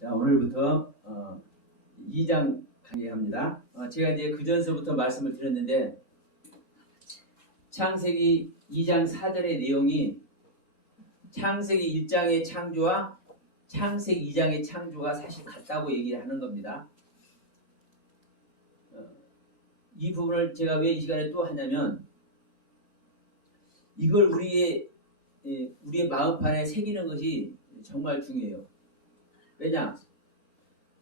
자, 오늘부터 2장 강의합니다. 제가 이제 그전서부터 말씀을 드렸는데 창세기 2장 4절의 내용이 창세기 1장의 창조와 창세기 2장의 창조가 사실 같다고 얘기하는 겁니다. 이 부분을 제가 왜 이 시간에 또 하냐면 이걸 우리의 마음판에 새기는 것이 정말 중요해요. 왜냐?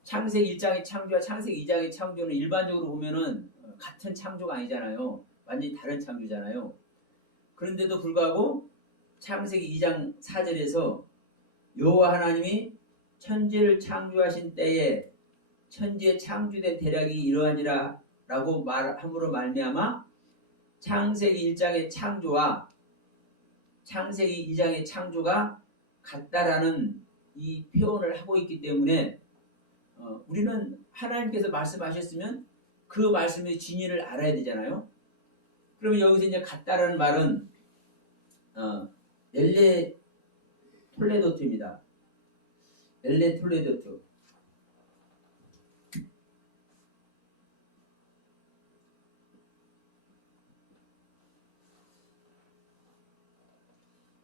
창세기 1장의 창조와 창세기 2장의 창조는 일반적으로 보면은 같은 창조가 아니잖아요. 완전히 다른 창조잖아요. 그런데도 불구하고 창세기 2장 4절에서 여호와 하나님이 천지를 창조하신 때에 천지에 창조된 대략이 이러하니라 라고 말함으로 말미암아 창세기 1장의 창조와 창세기 2장의 창조가 같다라는 이 표현을 하고 있기 때문에 우리는 하나님께서 말씀하셨으면 그 말씀의 진리를 알아야 되잖아요. 그러면 여기서 이제 같다라는 말은 엘레 톨레도트입니다. 엘레 톨레도트.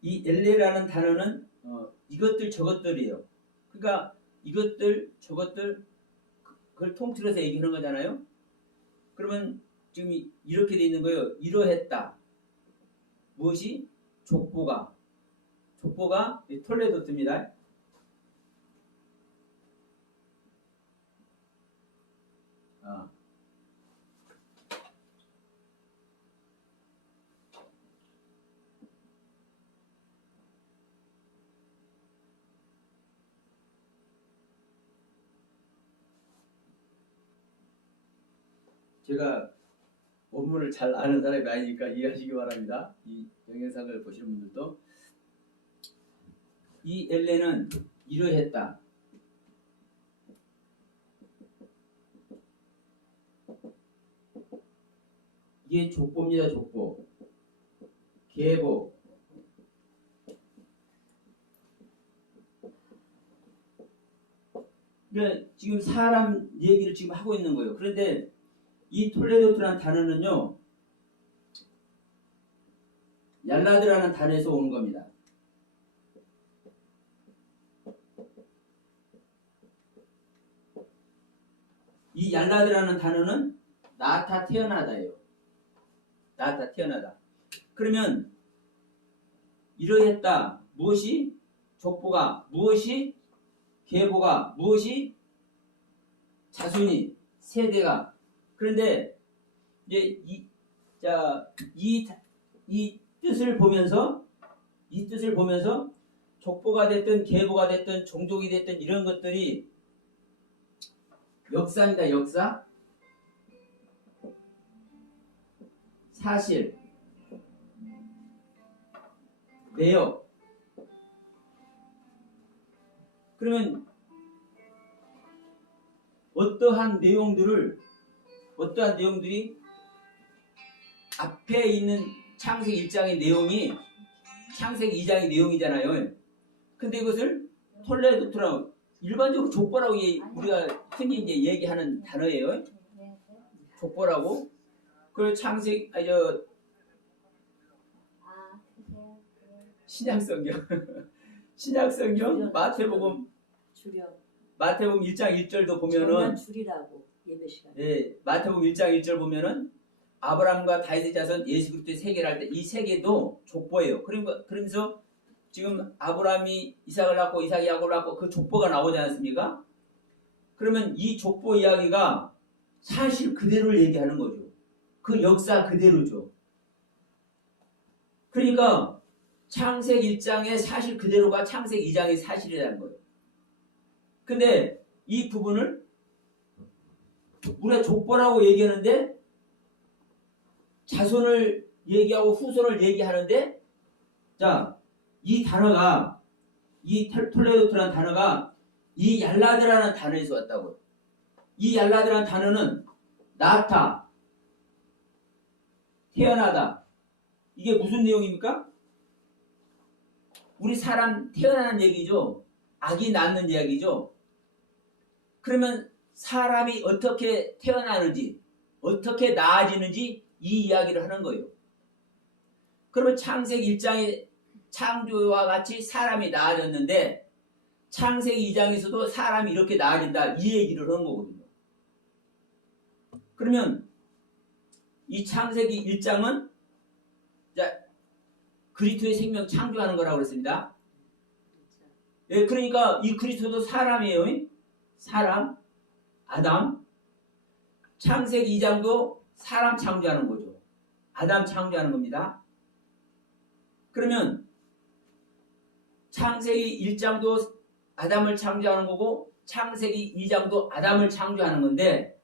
이 엘레라는 단어는 이것들 저것들이에요. 그러니까 이것들 저것들 그걸 통틀어서 얘기하는 거잖아요. 그러면 지금 이렇게 돼 있는 거예요. 이러했다. 무엇이? 족보가 톨레도트입니다. 제가 원문을 잘 아는 사람이 아니니까 이해하시기 바랍니다. 이 영상을 보시는 분들도. 이 엘레는 이러했다. 이게 족보입니다. 족보. 계보. 그러니까 지금 사람 얘기를 지금 하고 있는 거예요. 그런데 이 톨레도트라는 단어는요, 얄라드라는 단어에서 오는 겁니다. 이 얄라드라는 단어는 낳다 태어나다예요. 낳다 태어나다. 그러면 이러했다. 무엇이? 족보가. 무엇이? 계보가. 무엇이? 자손이. 세대가. 그런데 이제 이 뜻을 보면서 족보가 됐든 계보가 됐든 종족이 됐든 이런 것들이 역사입니다. 역사. 사실. 내역. 그러면 어떠한 내용들이 앞에 있는 창세기 1장의 내용이 창세기 2장의 내용이잖아요. 근데 이것을 톨레도트라고 일반적으로 족보라고 우리가 흔히 이제 얘기하는 단어예요. 족보라고. 그 신약성경 마태복음 1장 1절도 보면은 줄이라고 예배 시간에. 예, 마태복음 1장 1절 보면은 아브라함과 다윗의 자손 예수 그리스도의 세계를 할 때 이 세계도 족보예요. 그러면서 지금 아브라함이 이삭을 낳고 이삭이 야곱을 낳고 그 족보가 나오지 않습니까? 그러면 이 족보 이야기가 사실 그대로를 얘기하는 거죠. 그 역사 그대로죠. 그러니까 창세기 1장의 사실 그대로가 창세기 2장의 사실이라는 거예요. 근데 이 부분을 우리가 족보라고 얘기하는데 자손을 얘기하고 후손을 얘기하는데 자, 이 단어가 이 톨레도트라는 단어가 이 얄라드라는 단어에서 왔다고요. 이 얄라드라는 단어는 낳다, 태어나다. 이게 무슨 내용입니까? 우리 사람 태어나는 얘기죠. 아기 낳는 이야기죠. 그러면 사람이 어떻게 태어나는지, 어떻게 나아지는지 이 이야기를 하는 거예요. 그러면 창세기 1장의 창조와 같이 사람이 나아졌는데 창세기 2장에서도 사람이 이렇게 나아진다 이 얘기를 하는 거거든요. 그러면 이 창세기 1장은 그리스도의 생명 창조하는 거라고 그랬습니다. 예, 그러니까 이 그리스도도 사람이에요. 사람, 아담. 창세기 2장도 사람 창조하는 거죠. 아담 창조하는 겁니다. 그러면 창세기 1장도 아담을 창조하는 거고 창세기 2장도 아담을 창조하는 건데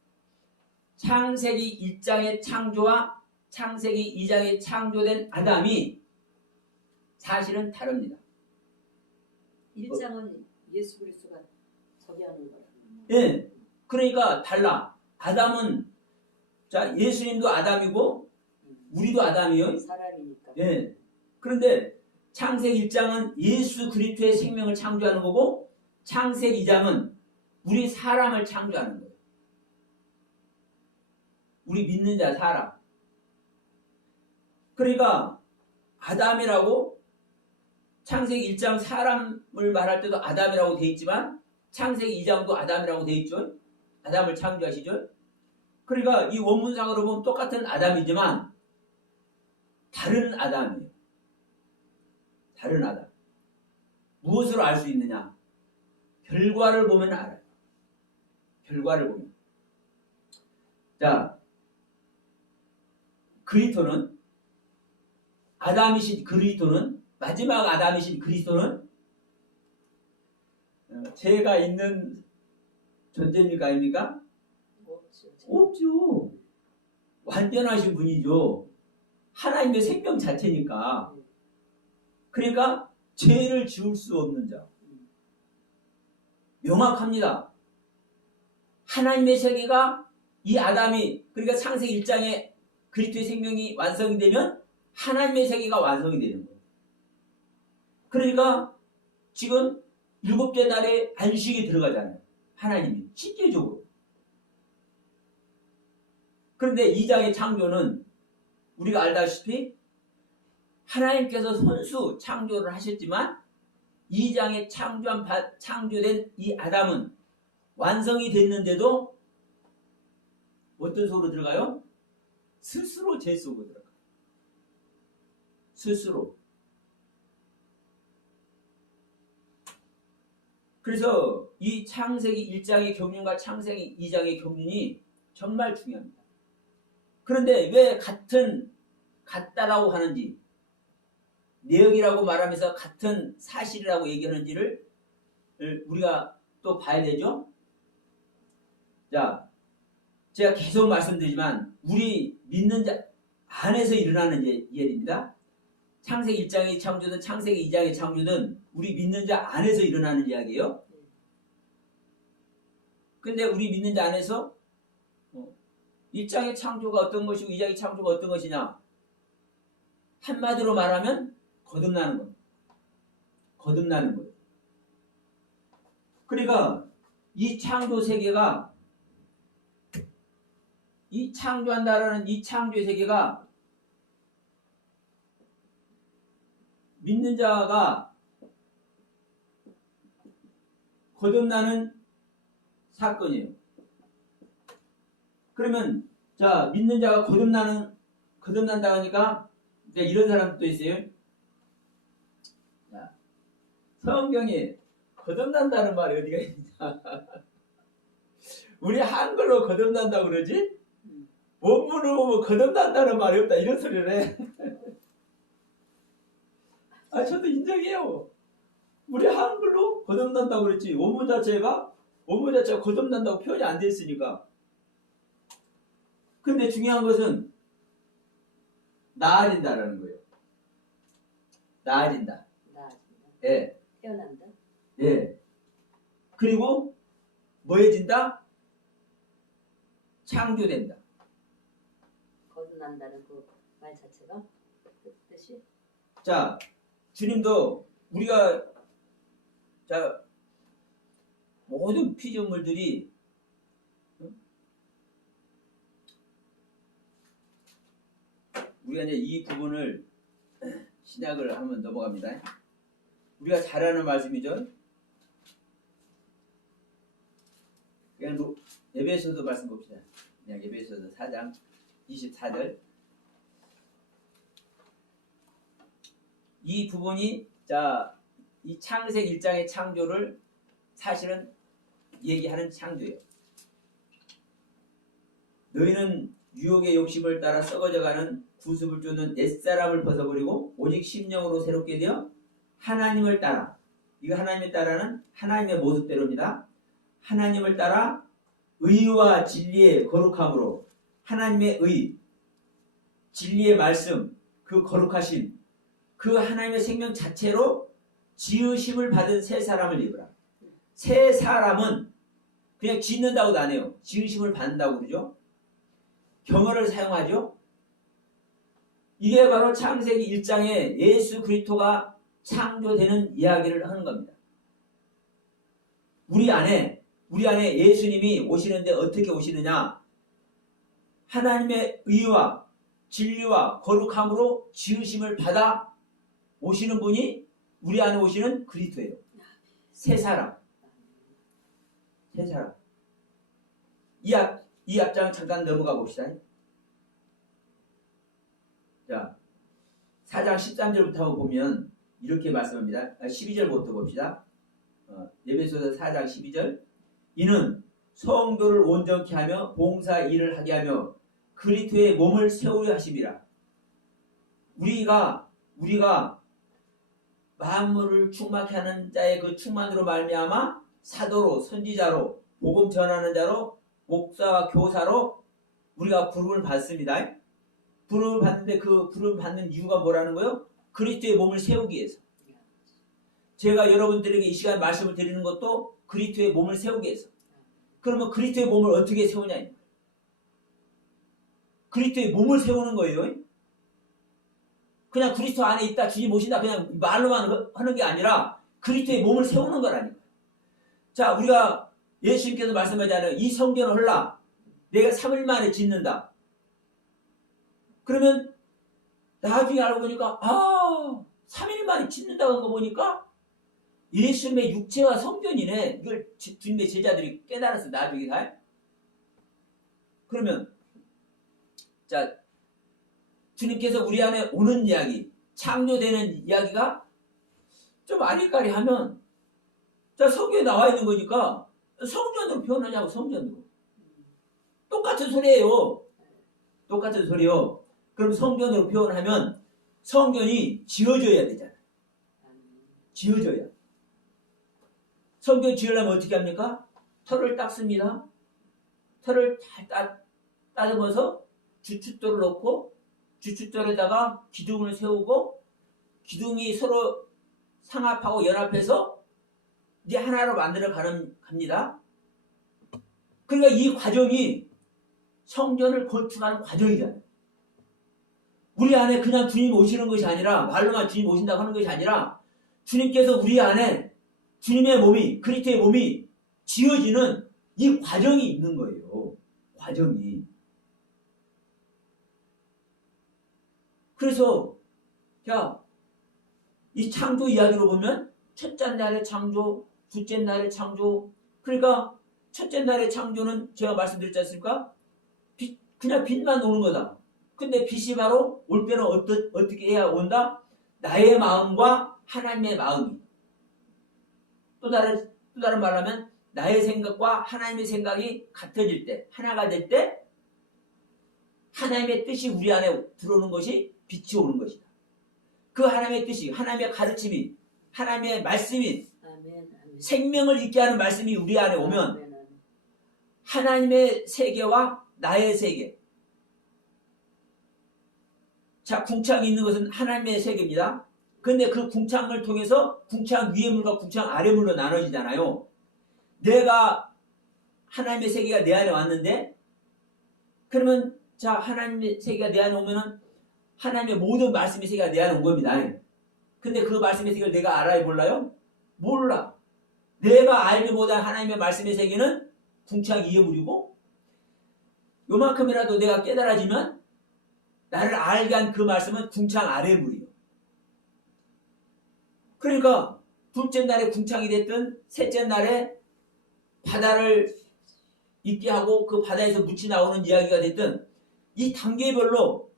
창세기 1장의 창조와 창세기 2장에 창조된 아담이 사실은 다릅니다. 1장은 예수 그리스도가 소개하는 거예요. 예, 그러니까 달라. 아담은 자 예수님도 아담이고 우리도 아담이요. 사람이니까. 예. 그런데 창세기 1장은 예수 그리스도의 생명을 창조하는 거고 창세기 2장은 우리 사람을 창조하는 거예요. 우리 믿는 자 사람. 그러니까 아담이라고 창세기 1장 사람을 말할 때도 아담이라고 돼 있지만 창세기 2장도 아담이라고 돼 있죠. 아담을 창조하시죠. 그러니까 이 원문상으로 보면 똑같은 아담이지만 다른 아담이에요. 다른 아담. 무엇으로 알 수 있느냐? 결과를 보면 알아요. 결과를 보면. 자, 그리스도는 아담이신 그리스도는 마지막 아담이신 그리스도는 죄가 있는 존재입니까? 아닙니까? 없죠. 완전하신 분이죠. 하나님의 생명 자체니까. 그러니까 죄를 지을 수 없는 자. 명확합니다. 하나님의 세계가 이 아담이 그러니까 창세기 1장에 그리스도의 생명이 완성이 되면 하나님의 세계가 완성이 되는 거예요. 그러니까 지금 7째 날에 안식이 들어가잖아요. 하나님이 실제적으로. 그런데 2장의 창조는 우리가 알다시피 하나님께서 손수 창조를 하셨지만 2장에 창조된 이 아담은 완성이 됐는데도 어떤 속으로 들어가요? 스스로 죄 속으로 들어가요. 스스로. 그래서 이 창세기 1장의 경륜과 창세기 2장의 경륜이 정말 중요합니다. 그런데 왜 같다라고 하는지 내역이라고 말하면서 같은 사실이라고 얘기하는지를 우리가 또 봐야 되죠. 자, 제가 계속 말씀드리지만 우리 믿는 자 안에서 일어나는 일입니다. 창세기 1장의 창조든 창세기 2장의 창조든 우리 믿는 자 안에서 일어나는 이야기예요. 근데 우리 믿는 자 안에서 1장의 창조가 어떤 것이고 2장의 창조가 어떤 것이냐? 한마디로 말하면 거듭나는 겁니다. 거듭나는 거예요. 그러니까 이 창조 세계가 이 창조한다라는 이 창조의 세계가 믿는 자가 거듭나는 사건이에요. 그러면 자 믿는 자가 거듭난다 하니까 이런 사람도 있어요. 자, 성경에 거듭난다는 말이 어디가 있냐? 우리 한글로 거듭난다고 그러지? 원문으로 보면 거듭난다는 말이 없다 이런 소리를 해. 아 저도 인정해요. 우리 한글로 거듭난다고 그랬지 원문 자체가 거듭난다고 표현이 안 돼 있으니까. 근데 중요한 것은 나아진다라는 거예요. 나아진다. 예. 태어난다. 예. 그리고 뭐해진다? 창조된다. 거듭난다는 그 말 자체가 그 뜻이. 자, 주님도 우리가 자 모든 피조물들이 우리가 이제 이 부분을 신약을 한번 넘어갑니다. 우리가 잘 아는 말씀이죠. 그냥 에베소서 말씀 봅시다. 그냥 에베소서 4장 24절. 이 부분이 이 창세기 1장의 창조를 사실은 얘기하는 창조예요. 너희는 유혹의 욕심을 따라 썩어져가는 구습을 쫓는 옛사람을 벗어버리고 오직 심령으로 새롭게 되어 하나님을 따라, 이거 하나님을 따라는 하나님의 모습대로입니다. 하나님을 따라 의와 진리의 거룩함으로 하나님의 의, 진리의 말씀, 그 거룩하심, 그 하나님의 생명 자체로 지으심을 받은 새 사람을 입으라. 새 사람은 그냥 짓는다고도 안 해요. 지으심을 받는다고 그러죠. 경어를 사용하죠. 이게 바로 창세기 1장에 예수 그리스도가 창조되는 이야기를 하는 겁니다. 우리 안에 예수님이 오시는데 어떻게 오시느냐? 하나님의 의와 진리와 거룩함으로 지으심을 받아 오시는 분이 우리 안에 오시는 그리스도예요. 새 사람. 새 사람. 이 앞장 잠깐 넘어가 봅시다. 자, 4장 13절부터 보면 이렇게 말씀합니다. 12절부터 봅시다. 에베소서 4장 12절. 이는 성도를 온전케 하며 봉사 일을 하게 하며 그리스도의 몸을 세우려 하심이라. 우리가 만물을 충만케 하는 자의 그 충만으로 말미암아 사도로, 선지자로, 복음 전하는 자로, 목사와 교사로 우리가 부름을 받습니다. 부름을 받는데 그 부름 받는 이유가 뭐라는 거예요? 그리스도의 몸을 세우기 위해서. 제가 여러분들에게 이 시간 말씀을 드리는 것도 그리스도의 몸을 세우기 위해서. 그러면 그리스도의 몸을 어떻게 세우냐? 그리스도의 몸을 세우는 거예요. 그냥 그리스도 안에 있다, 주님 오신다, 그냥 말로만 하는 게 아니라 그리스도의 몸을 세우는 거라니까. 자, 우리가 예수님께서 말씀하잖아요. 이 성전을 헐라. 내가 3일 만에 짓는다. 그러면 나중에 알고 보니까 3일 만에 짓는다고 한 거 보니까 예수님의 육체가 성전이네. 이걸 주님의 제자들이 깨달았어. 나중에 다. 그러면 자, 주님께서 우리 안에 오는 이야기, 창조되는 이야기가 좀 아리까리 하면 자, 성경에 나와 있는 거니까 성전으로 표현하자고. 성전으로. 똑같은 소리예요. 똑같은 소리요. 그럼 성전으로 표현하면 성전이 지어져야 되잖아요. 지어져야. 성전 지으려면 어떻게 합니까? 털을 닦습니다. 털을 잘 따듬어서 주춧돌을 넣고 주춧돌에다가 기둥을 세우고 기둥이 서로 상합하고 연합해서 이제 하나로 만들어 갑니다. 그러니까 이 과정이 성전을 건축하는 과정이잖아요. 우리 안에 그냥 주님 오시는 것이 아니라 말로만 주님 오신다고 하는 것이 아니라 주님께서 우리 안에 주님의 몸이 그리스도의 몸이 지어지는 이 과정이 있는 거예요. 과정이. 그래서 자, 이 창조 이야기로 보면 첫째 날의 창조, 둘째 날의 창조. 그러니까 첫째 날의 창조는 제가 말씀드렸지 않습니까? 그냥 빛만 오는 거다. 근데 빛이 바로 올 때는 어떻게 해야 온다? 나의 마음과 하나님의 마음이. 또 다른 말로 하면 나의 생각과 하나님의 생각이 같아질 때, 하나가 될 때 하나님의 뜻이 우리 안에 들어오는 것이 빛이 오는 것이다. 그 하나님의 뜻이, 하나님의 가르침이, 하나님의 말씀이, 생명을 있게 하는 말씀이 우리 안에 오면 하나님의 세계와 나의 세계. 자, 궁창이 있는 것은 하나님의 세계입니다. 근데 그 궁창을 통해서 궁창 위의 물과 궁창 아래 물로 나눠지잖아요. 내가 하나님의 세계가 내 안에 왔는데 그러면 자, 하나님의 세계가 내 안에 오면은 하나님의 모든 말씀의 세계가 내 안에 온 겁니다. 근데 그 말씀의 세계를 내가 알아요? 몰라요? 몰라. 내가 알지 못한 하나님의 말씀의 세계는 궁창 위의 물이고 요만큼이라도 내가 깨달아지면 나를 알게 한 그 말씀은 궁창 아래 물이요. 그러니까 둘째 날에 궁창이 됐든 셋째 날에 바다를 있게 하고 그 바다에서 묻히 나오는 이야기가 됐든 이 단계별로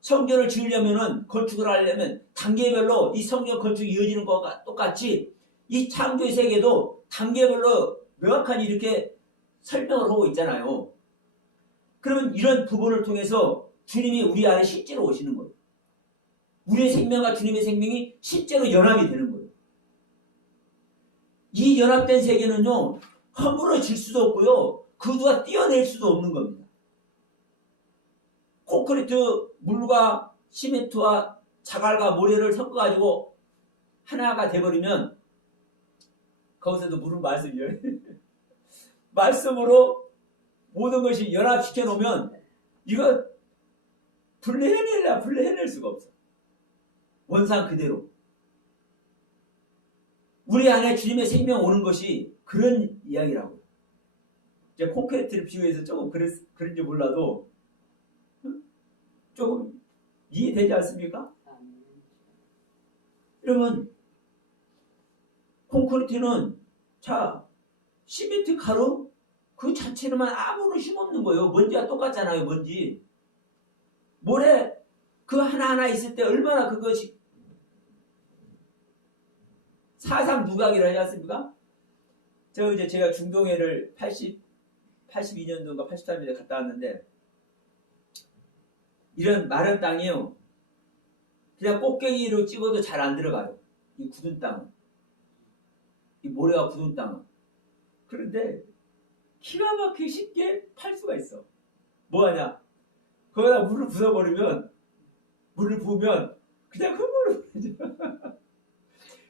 성전을 지으려면은 건축을 하려면 단계별로 이 성전 건축이 이어지는 것과 똑같이 이 창조의 세계도 단계별로 명확하게 이렇게 설명을 하고 있잖아요. 그러면 이런 부분을 통해서 주님이 우리 안에 실제로 오시는 거예요. 우리의 생명과 주님의 생명이 실제로 연합이 되는 거예요. 이 연합된 세계는요, 허물어질 수도 없고요, 그 누가 띄어낼 수도 없는 겁니다. 콘크리트, 물과 시멘트와 자갈과 모래를 섞어가지고 하나가 돼버리면 거기서도 무슨 말씀이죠? 말씀으로 모든 것이 연합시켜 놓으면 이거 분리해낼 수가 없어. 원상 그대로. 우리 안에 주님의 생명 오는 것이 그런 이야기라고. 이제 콘크리트를 비유해서 조금 그런지 몰라도 조금 이해되지 않습니까? 여러분, 콘크리트는 자 시멘트 가루 그 자체로만 아무런 힘없는 거예요. 먼지가 똑같잖아요. 먼지. 모래 그 하나하나 있을 때 얼마나 그것이 사상 누각이라 하지 않습니까? 이제 제가 중동회를 82년도인가 83년도에 갔다 왔는데 이런 마른 땅이요. 그냥 꽃게기로 찍어도 잘 안 들어가요. 이 굳은 땅은. 이 모래가 굳은 땅은. 그런데 기가 막히게 쉽게 팔 수가 있어. 뭐하냐? 거기다 물을 부숴버리면 물을 부으면 그냥 흙으로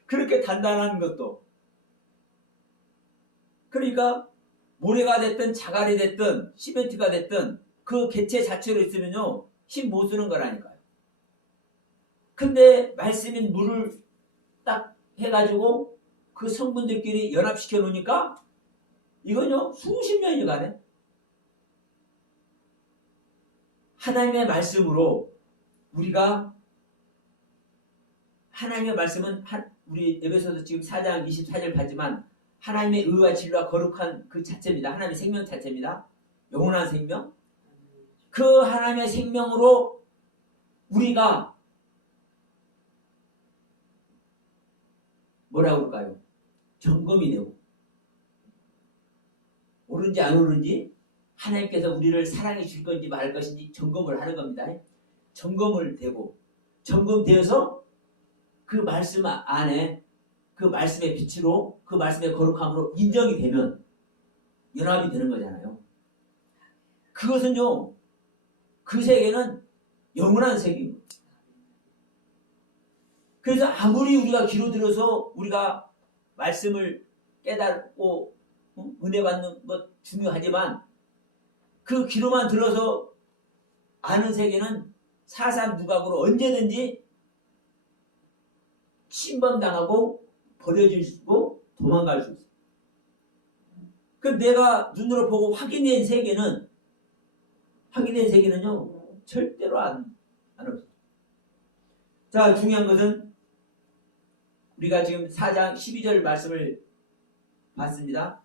그렇게 단단한 것도. 그러니까 모래가 됐든 자갈이 됐든 시멘트가 됐든 그 개체 자체로 있으면요 힘 못 쓰는 거라니까요. 근데 말씀인 물을 딱 해가지고 그 성분들끼리 연합시켜 놓으니까 이건요 수십 년이 가네. 하나님의 말씀으로 우리가 하나님의 말씀은 우리 에베소서 지금 4장 24절 봤지만 하나님의 의와 진리와 거룩한 그 자체입니다. 하나님의 생명 자체입니다. 영원한 생명. 그 하나님의 생명으로 우리가 뭐라고 할까요? 점검이 되고 옳은지 안 옳은지 하나님께서 우리를 사랑해 줄 건지 말 것인지 점검을 하는 겁니다. 점검을 되고 점검되어서 그 말씀 안에 그 말씀의 빛으로 그 말씀의 거룩함으로 인정이 되면 연합이 되는 거잖아요. 그것은요 그 세계는 영원한 세계입니다. 그래서 아무리 우리가 귀로 들어서 우리가 말씀을 깨닫고 은혜 받는 것 중요하지만 그 귀로만 들어서 아는 세계는 사상 누각으로 언제든지 침범당하고 버려지고 도망갈 수 있어요. 그 내가 눈으로 보고 확인된 세계는요 절대로 안 없어요. 자, 중요한 것은 우리가 지금 4장 12절 말씀을 봤습니다.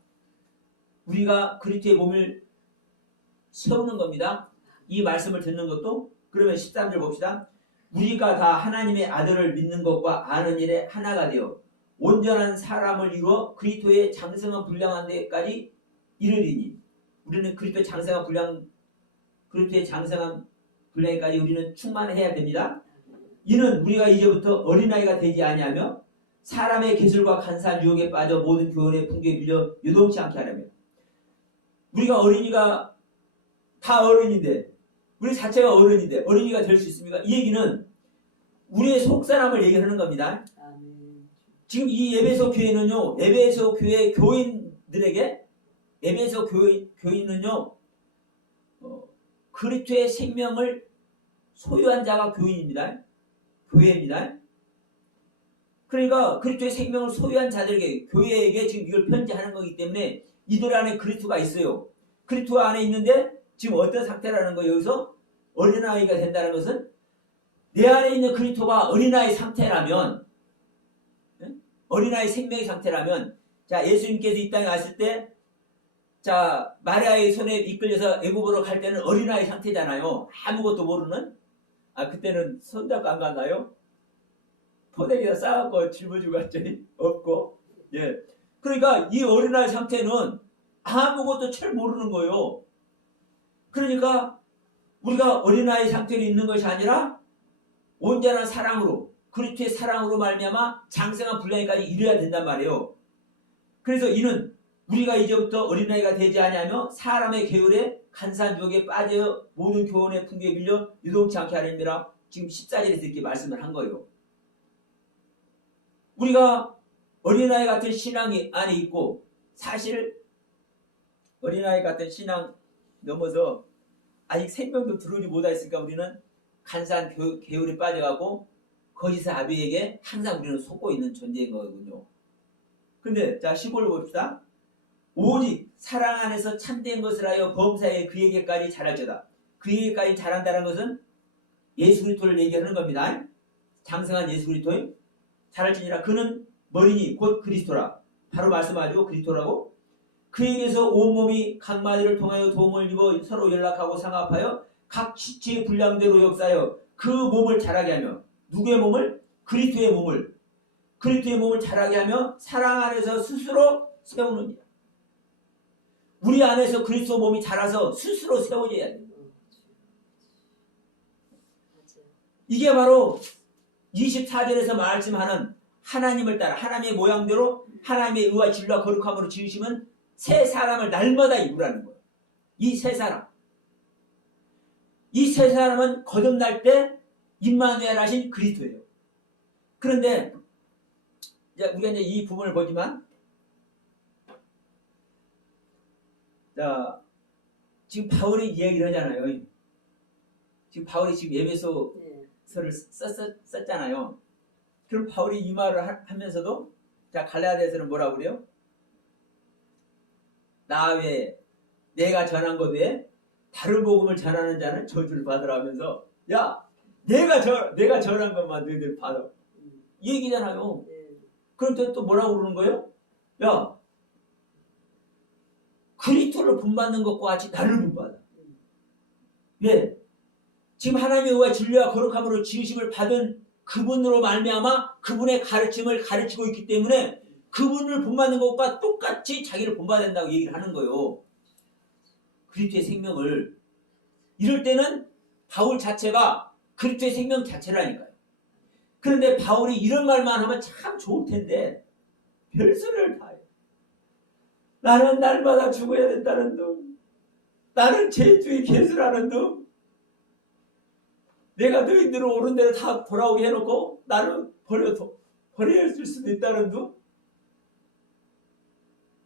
우리가 그리스도의 몸을 세우는 겁니다. 이 말씀을 듣는 것도. 그러면 13절 봅시다. 우리가 다 하나님의 아들을 믿는 것과 아는 일에 하나가 되어 온전한 사람을 이루어 그리스도의 장성한 분량한 데까지 이르리니. 우리는 그리스도의 장성한 분량까지 우리는 충만해야 됩니다. 이는 우리가 이제부터 어린아이가 되지 아니하며 사람의 기술과 간사한 유혹에 빠져 모든 교훈의 풍조에 밀려 요동치 않게 하려며. 우리가 어린이가 다 어른인데 우리 자체가 어른인데 어린이가 될 수 있습니까? 이 얘기는 우리의 속사람을 얘기하는 겁니다. 지금 이 에베소 교회는요, 에베소 교회 교인들에게 에베소 교인은요 그리스도의 생명을 소유한 자가 교인입니다. 교회입니다. 그러니까 그리스도의 생명을 소유한 자들에게 교회에게 지금 이걸 편지하는 거기 때문에 이들 안에 그리스도가 있어요. 그리스도 안에 있는데 지금 어떤 상태라는 거예요. 여기서 어린아이가 된다는 것은 내 안에 있는 그리스도가 어린아이 상태라면, 어린아이 생명의 상태라면, 자, 예수님께서 이 땅에 왔을 때, 자, 마리아의 손에 이끌려서 애굽으로 갈 때는 어린아이 상태잖아요. 아무것도 모르는. 그때는 손잡고 안 갔나요? 포대기다 싸갖고 짊어지고 갔더니 없고. 예. 그러니까 이 어린아이 상태는 아무것도 잘 모르는 거예요. 그러니까 우리가 어린아이 상태로 있는 것이 아니라 온전한 사랑으로, 그리스도의 사랑으로 말미암아 장성한 분량까지 이뤄야 된단 말이에요. 그래서 이는 우리가 이제부터 어린아이가 되지 아니하며 사람의 계율에 간사한 유혹에 빠져 모든 교훈의 풍기에 밀려 유동치 않게 하려니라. 지금 14절에서 이렇게 말씀을 한 거예요. 우리가 어린아이 같은 신앙이 안에 있고, 사실 어린아이 같은 신앙 넘어서 아직 생명도 들어오지 못했으니까 우리는 간사한 계율에 빠져가고 거기서 아비에게 항상 우리는 속고 있는 존재인 거거든요. 근데 자 15절 봅시다. 오직 사랑 안에서 참된 것을 하여 범사에 그에게까지 자랄지어다. 그에게까지 자란다는 것은 예수 그리스도를 얘기하는 겁니다. 장성한 예수 그리스도인 자랄지니라. 그는 머리니 곧 그리스도라. 바로 말씀하죠. 그리스도라고. 그에게서 온몸이 각 마디를 통하여 도움을 입어 서로 연락하고 상합하여 각 지체의 분량대로 역사하여 그 몸을 자라게 하며, 누구의 몸을? 그리스도의 몸을. 그리스도의 몸을 자라게 하며 사랑 안에서 스스로 세우느니라. 우리 안에서 그리스도 몸이 자라서 스스로 세워져야 돼요. 이게 바로 24절에서 말씀하는 하나님을 따라 하나님의 모양대로 하나님의 의와 진리와 거룩함으로 지으시면 새 사람을 날마다 입으라는 거예요. 이 새 사람. 이 새 사람은 거듭날 때 임마누엘 하신 그리스도예요. 그런데 우리가 이제 이 부분을 보지만, 자, 지금 바울이 이야기를 하잖아요. 지금 바울이 지금 에베소서를 썼잖아요. 그럼 바울이 이 말을 하면서도, 자, 갈라디아서는 뭐라고 그래요? 나 외에 내가 전한 것 외에 다른 복음을 전하는 자는 저주를 받으라 하면서, 야, 내가 전한 것만 너희들 받아. 이 얘기잖아요. 그럼 또 뭐라고 그러는 거예요? 야, 그리스도를 본받는 것과 같이 나를 본받아. 왜? 지금 하나님의 의와 진리와 거룩함으로 지으심을 받은 그분으로 말미암아 그분의 가르침을 가르치고 있기 때문에 그분을 본받는 것과 똑같이 자기를 본받아야 된다고 얘기를 하는 거예요. 그리스도의 생명을. 이럴 때는 바울 자체가 그리스도의 생명 자체라니까요. 그런데 바울이 이런 말만 하면 참 좋을 텐데 별소리를 다 해요. 나는 날마다 죽어야 된다는 둥, 나는 제주의 개수라는 둥, 내가 너희들을 옳은 대로 다 돌아오게 해놓고 나는 버려질 수도 있다는 둥.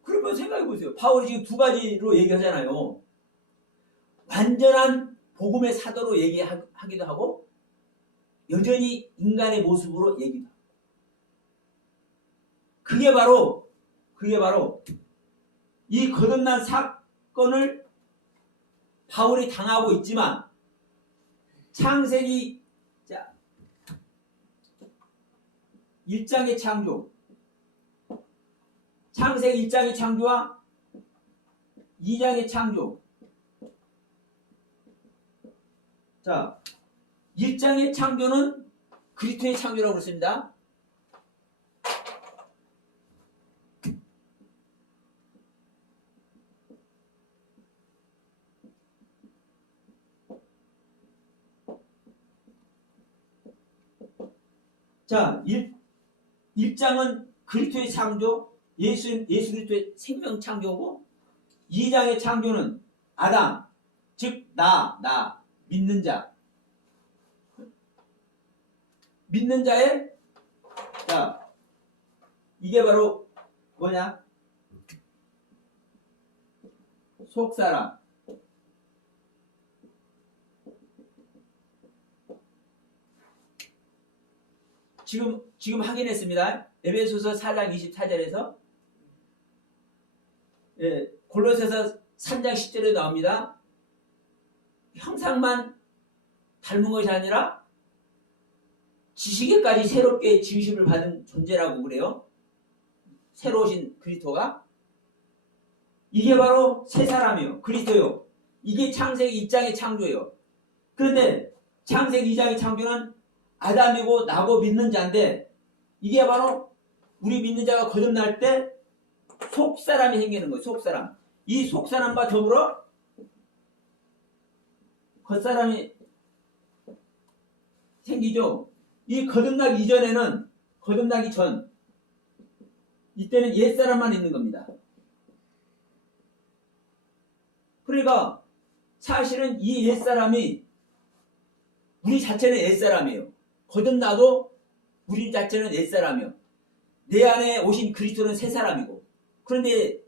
그러면 생각해보세요. 바울이 지금 두 가지로 얘기하잖아요. 완전한 복음의 사도로 얘기하기도 하고 여전히 인간의 모습으로 얘기도 하고. 그게 바로 이 거듭난 사건을 바울이 당하고 있지만, 창세기 1장의 창조, 창세기 1장의 창조와 2장의 창조. 자, 1장의 창조는 그리스도의 창조라고 그랬습니다. 자, 1장은 그리스도의 창조, 예수 그리스도의 생명 창조고, 2장의 창조는 아담, 즉 나 믿는 자. 믿는 자의, 자, 이게 바로 뭐냐? 속사람. 지금 확인했습니다. 에베소서 4장 24절에서, 골로새서 3장 10절에 나옵니다. 형상만 닮은 것이 아니라 지식에까지 새롭게 지으심을 받은 존재라고 그래요. 새로 오신 그리스도가. 이게 바로 새 사람이요. 그리스도요. 이게 창세기 2장의 창조예요. 그런데 창세기 2장의 창조는 아담이고 나고 믿는 자인데 이게 바로 우리 믿는 자가 거듭날 때 속사람이 생기는 거예요. 속사람. 이 속사람과 더불어 겉사람이 생기죠. 이 거듭나기 이전에는 거듭나기 전 이때는 옛사람만 있는 겁니다. 그러니까 사실은 이 옛사람이 우리 자체는 옛사람이에요. 거듭나도 우리 자체는 옛사람이요. 내 안에 오신 그리스도는 새사람이고 그런데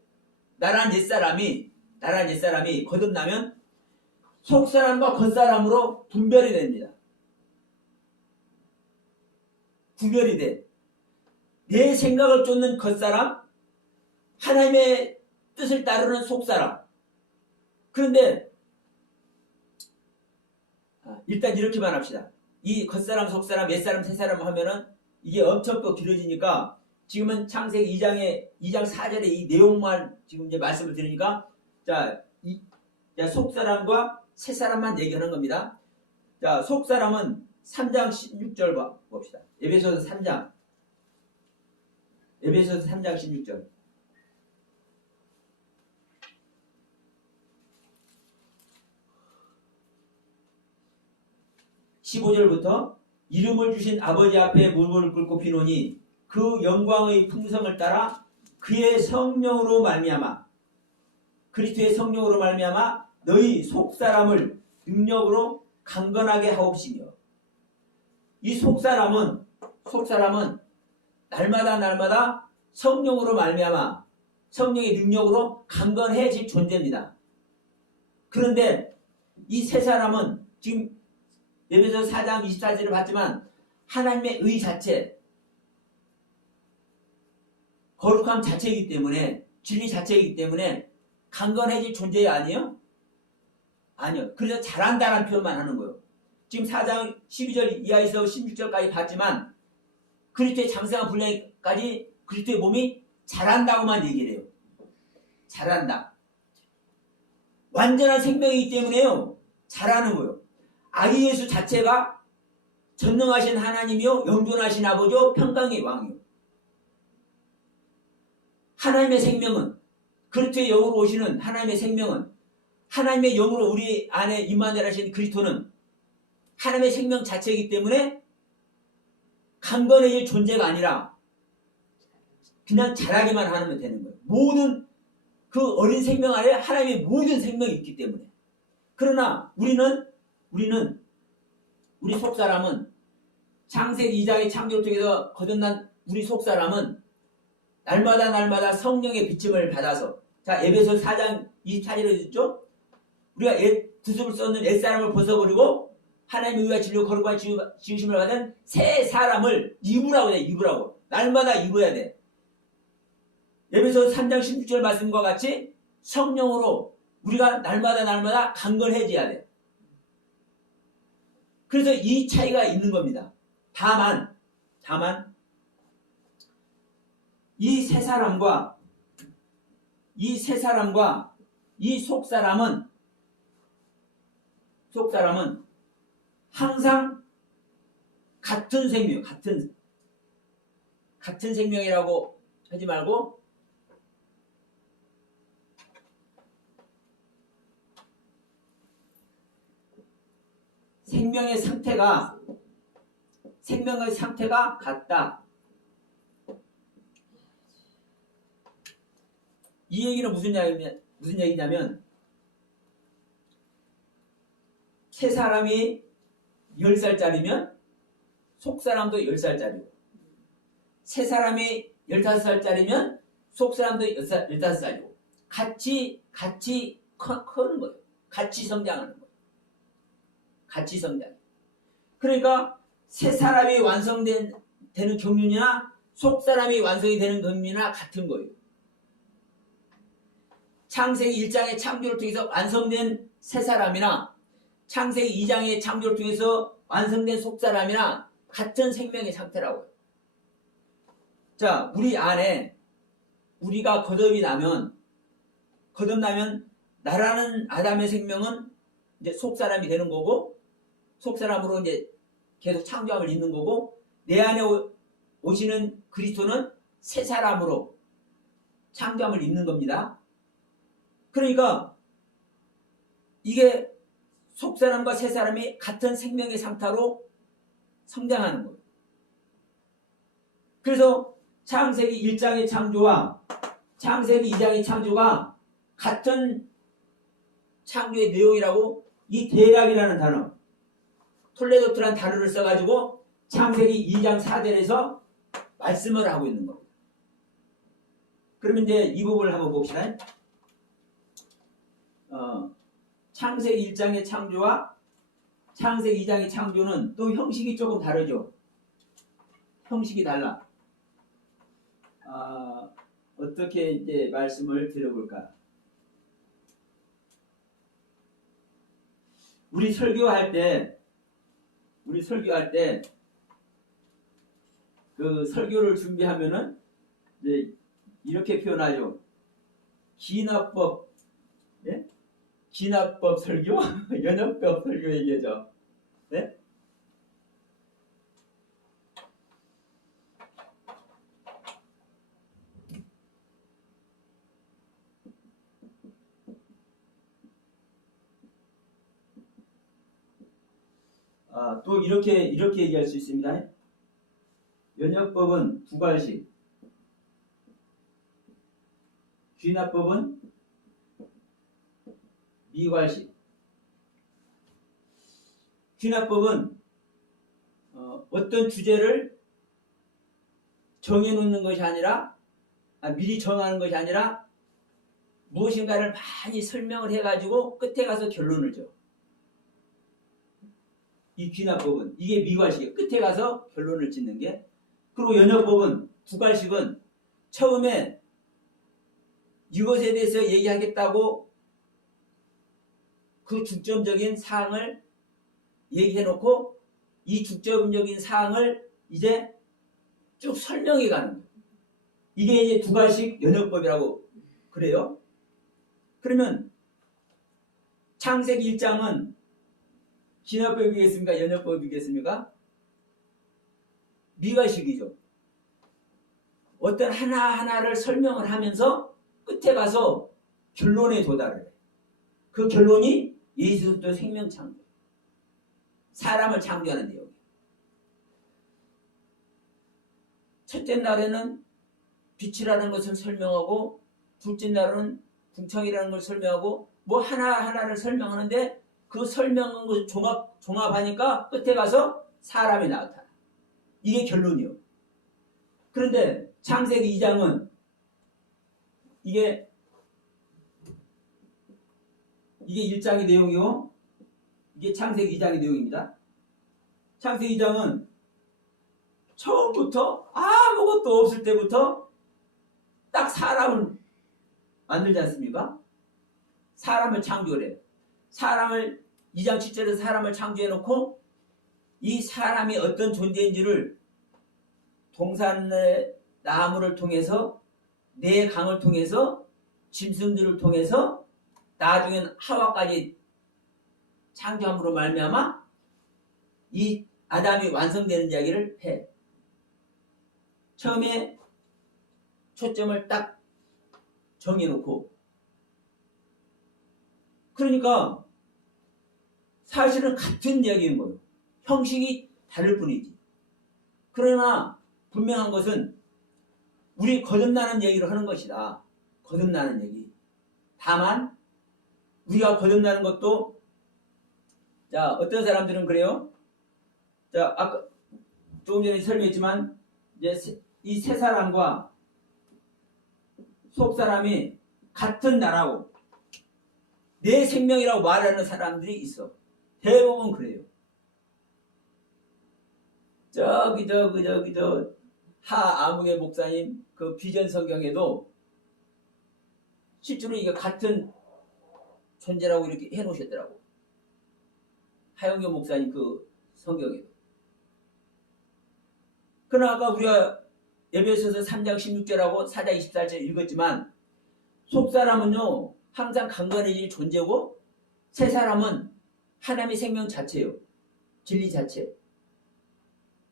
나란 옛사람이 거듭나면 속사람과 겉사람으로 분별이 됩니다. 구별이 돼. 내 생각을 쫓는 겉사람, 하나님의 뜻을 따르는 속사람. 그런데 일단 이렇게만 합시다. 이 겉사람, 속사람, 옛사람, 새사람 하면은 이게 엄청 또 길어지니까 지금은 창세기 2장 4절에 이 내용만 지금 이제 말씀을 드리니까 자, 속사람과 새사람만 얘기하는 겁니다. 자, 속사람은 3장 16절 봅시다. 에베소서 3장 16절. 15절부터 이름을 주신 아버지 앞에 무릎을 꿇고 비노니 그 영광의 풍성을 따라 그의 성령으로 말미암아 그리스도의 성령으로 말미암아 너희 속사람을 능력으로 강건하게 하옵시며 이 속사람은 날마다 성령으로 말미암아 성령의 능력으로 강건해질 존재입니다. 그런데 이 세 사람은 지금 에베소서 4장 24절을 봤지만 하나님의 의 자체, 거룩함 자체이기 때문에 진리 자체이기 때문에 강건해질 존재 아니에요? 아니요. 그래서 잘한다는 표현만 하는 거예요. 지금 4장 12절 이하에서 16절까지 봤지만 그리스도의 장성한 분량까지 그리스도의 몸이 잘한다고만 얘기를 해요. 잘한다. 완전한 생명이기 때문에요. 잘하는 거예요. 아기 예수 자체가 전능하신 하나님이요 영존하신 아버지요 평강의 왕이요. 하나님의 생명은 그리스도의 영으로 오시는 하나님의 생명은 하나님의 영으로 우리 안에 임만하신 그리스도는 하나님의 생명 자체이기 때문에 강건해질 존재가 아니라 그냥 자라기만 하면 되는 거예요. 모든 그 어린 생명 안에 하나님의 모든 생명이 있기 때문에. 그러나 우리 속사람은 창세기 2장의 창조를 통해서 거듭난 우리 속사람은 날마다 성령의 비침을 받아서 자 에베소 4장 24절에 있죠. 우리가 구습을 썼는 옛사람을 벗어버리고 하나님의 의와 진리로 거룩한 지으심을 받은 새 사람을 입으라고 해. 입으라고. 날마다 입어야 돼. 에베소 3장 16절 말씀과 같이 성령으로 우리가 날마다 강건해져야 돼. 그래서 이 차이가 있는 겁니다. 다만 이 세 사람과 이 속사람은 항상 같은 생명, 같은 생명이라고 하지 말고 생명의 상태가 같다. 이 얘기는 무슨 얘기냐면 세 사람이 10살짜리면 속사람도 10살짜리고 세 사람이 15살짜리면 속사람도 15살이고 같이 커는 거예요. 같이 성장하는 거예요. 같이 성장. 그러니까 세 사람이 되는 경륜이나 속 사람이 완성이 되는 경륜이나 같은 거예요. 창세기 1장의 창조를 통해서 완성된 세 사람이나 창세기 2장의 창조를 통해서 완성된 속사람이나 같은 생명의 상태라고요. 자, 우리 안에 우리가 거듭나면 나라는 아담의 생명은 이제 속사람이 되는 거고, 속사람으로 이제 계속 창조함을 입는 거고, 내 안에 오시는 그리스도는 새 사람으로 창조함을 입는 겁니다. 그러니까 이게 속사람과 새 사람이 같은 생명의 상태로 성장하는 거예요. 그래서 창세기 1장의 창조와 창세기 2장의 창조가 같은 창조의 내용이라고 이 대략이라는 단어, 톨레도트라는 단어를 써가지고 창세기 2장 4절에서 말씀을 하고 있는 겁니다. 그러면 이제 이 부분을 한번 봅시다. 창세기 1장의 창조와 창세기 2장의 창조는 또 형식이 조금 다르죠. 형식이 달라. 어떻게 이제 말씀을 드려볼까? 우리 설교할 때 그 설교를 준비하면은 이제 이렇게 표현하죠. 기납법, 예? 기납법 설교, 연역법 설교 얘기죠. 네? 또 이렇게 얘기할 수 있습니다. 연역법은 두괄식, 귀납법은 미괄식. 귀납법은 어떤 주제를 정해놓는 것이 아니라, 미리 정하는 것이 아니라 무엇인가를 많이 설명을 해가지고 끝에 가서 결론을 줘. 이 귀납법은 이게 미괄식이에요. 끝에 가서 결론을 짓는 게. 그리고 연역법은 두괄식은 처음에 이것에 대해서 얘기하겠다고 그 중점적인 사항을 얘기해놓고 이 중점적인 사항을 이제 쭉 설명해 가는 거예요. 이게 이제 두괄식 연역법이라고 그래요. 그러면 창세기 1장은 기납법이겠습니까? 연역법이겠습니까? 미괄식이죠. 어떤 하나하나를 설명을 하면서 끝에 가서 결론에 도달을 해요. 그 결론이 예수 그리스도 생명 창조. 사람을 창조하는 내용이에요. 첫째 날에는 빛이라는 것을 설명하고, 둘째 날은 궁창이라는 걸 설명하고, 뭐 하나하나를 설명하는데 그 설명한 것을 종합하니까 끝에 가서 사람이 나타나. 이게 결론이요. 그런데 창세기 2장은 이게 1장의 내용이요. 이게 창세기 2장의 내용입니다. 창세기 2장은 처음부터 아무것도 없을 때부터 딱 사람을 만들지 않습니까? 사람을 창조를 해요. 2장 7절에서 사람을 창조해놓고 이 사람이 어떤 존재인지를 동산의 나무를 통해서, 네 강을 통해서, 짐승들을 통해서, 나중엔 하와까지 창조함으로 말미암아 이 아담이 완성되는 이야기를 해. 처음에 초점을 딱 정해놓고, 그러니까 사실은 같은 이야기인 거예요. 형식이 다를 뿐이지. 그러나 분명한 것은 우리 거듭나는 얘기를 하는 것이다. 거듭나는 얘기. 다만 우리가 거듭나는 것도, 자, 어떤 사람들은 그래요. 자, 아까 조금 전에 설명했지만 이제 이 세 사람과 속 사람이 같은 나라고 내 생명이라고 말하는 사람들이 있어. 대부분 그래요. 저기 하아무개 목사님 그 비전 성경에도 실제로 이게 같은 존재라고 이렇게 해놓으셨더라고. 하영교 목사님 그 성경에도. 그러나 아까 우리가 에베소서 3장 16절하고 4장 24절 읽었지만 속사람은요 항상 강건해질 존재고 새 사람은 하나님의 생명 자체예요. 진리 자체.